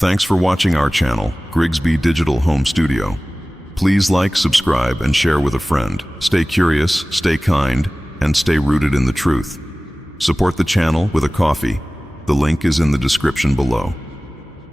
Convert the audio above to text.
Thanks for watching our channel, Grigsby Digital Home Studio. Please like, subscribe, and share with a friend. Stay curious, stay kind, and stay rooted in the truth. Support the channel with a coffee. The link is in the description below.